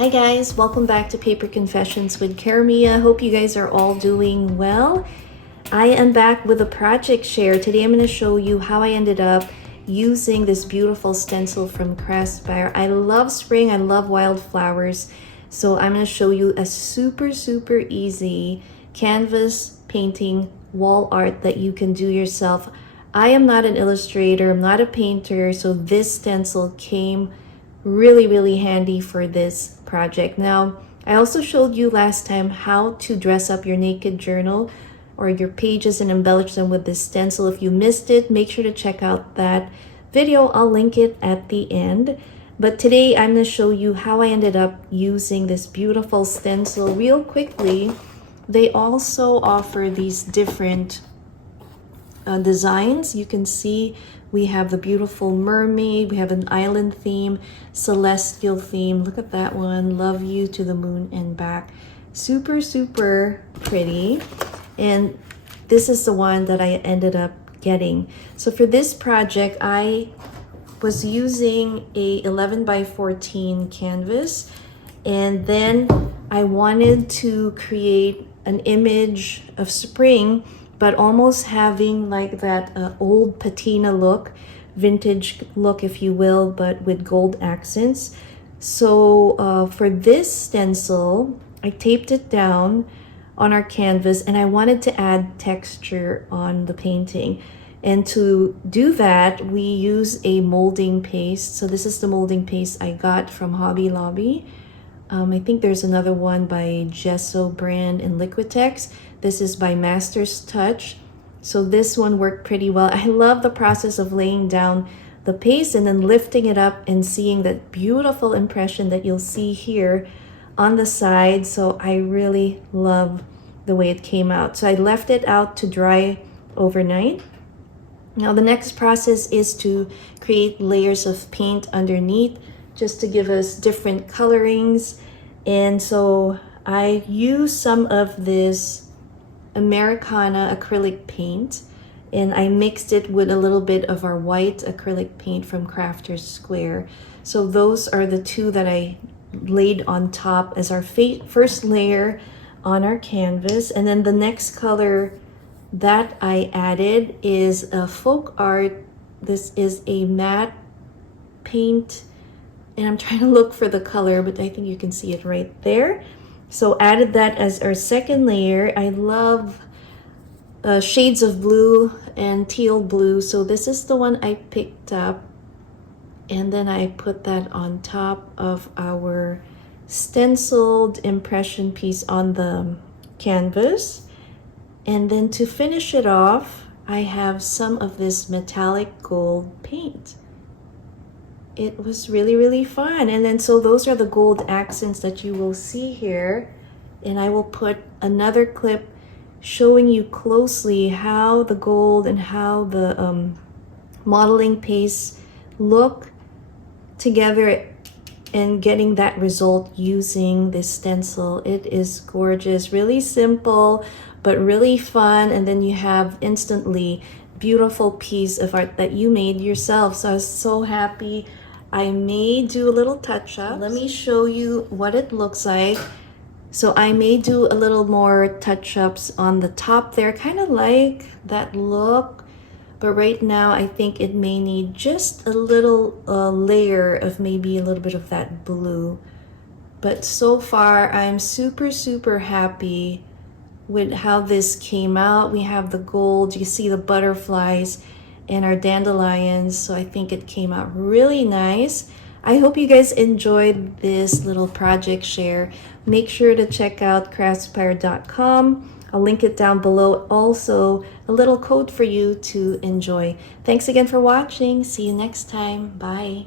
Hi guys, welcome back to Paper Confessions with Karamia. Hope you guys are all doing well. I am back with a project share. Today I'm going to show you how I ended up using this beautiful stencil from Craspire. I love spring, I love wildflowers, so I'm going to show you a super easy canvas painting wall art that you can do yourself. I am not an illustrator, I'm not a painter, so this stencil came really handy for this project. Now, I also showed you last time how to dress up your naked journal or your pages and embellish them with this stencil. If you missed it, make sure to check out that video. I'll link it at the end. But today I'm going to show you how I ended up using this beautiful stencil real quickly. They also offer these different designs. You can see we have the beautiful mermaid, we have an island theme, celestial theme. Look at that one, love you to the moon and back. Super pretty. And this is the one that I ended up getting. So for this project, I was using a 11 by 14 canvas, and then I wanted to create an image of spring, but almost having like that old patina look, vintage look if you will, but with gold accents. So for this stencil, I taped it down on our canvas and I wanted to add texture on the painting. And to do that, we use a molding paste. So this is the molding paste I got from Hobby Lobby. I think there's another one by Gesso brand and Liquitex. This is by Master's Touch. So this one worked pretty well. I love the process of laying down the paste and then lifting it up and seeing that beautiful impression that you'll see here on the side. So I really love the way it came out. So I left it out to dry overnight. Now the next process is to create layers of paint underneath, just to give us different colorings. And so I use some of this Americana acrylic paint and I mixed it with a little bit of our white acrylic paint from Crafter's Square. So those are the two that I laid on top as our first layer on our canvas. And then the next color that I added is a folk art. This is a matte paint, and I'm trying to look for the color, but I think you can see it right there. So added that as our second layer. I love shades of blue and teal blue. So this is the one I picked up. And then I put that on top of our stenciled impression piece on the canvas. And then to finish it off, I have some of this metallic gold paint. It was really fun. And then so those are the gold accents that you will see here. And I will put another clip showing you closely how the gold and how the modeling paste look together and getting that result using this stencil. It is gorgeous, really simple, but really fun. And then you have instantly beautiful piece of art that you made yourself. So I was so happy. I may do a little touch up. Let me show you what it looks like. So I may do a little more touch ups on the top there, kind of like that look. But right now I think it may need just a little layer of maybe a little bit of that blue. But so far I'm super happy with how this came out. We have the gold, you see the butterflies and our dandelions, so I think it came out really nice. I hope you guys enjoyed this little project share. Make sure to check out craspire.com. I'll link it down below. Also, a little code for you to enjoy. Thanks again for watching. See you next time. Bye.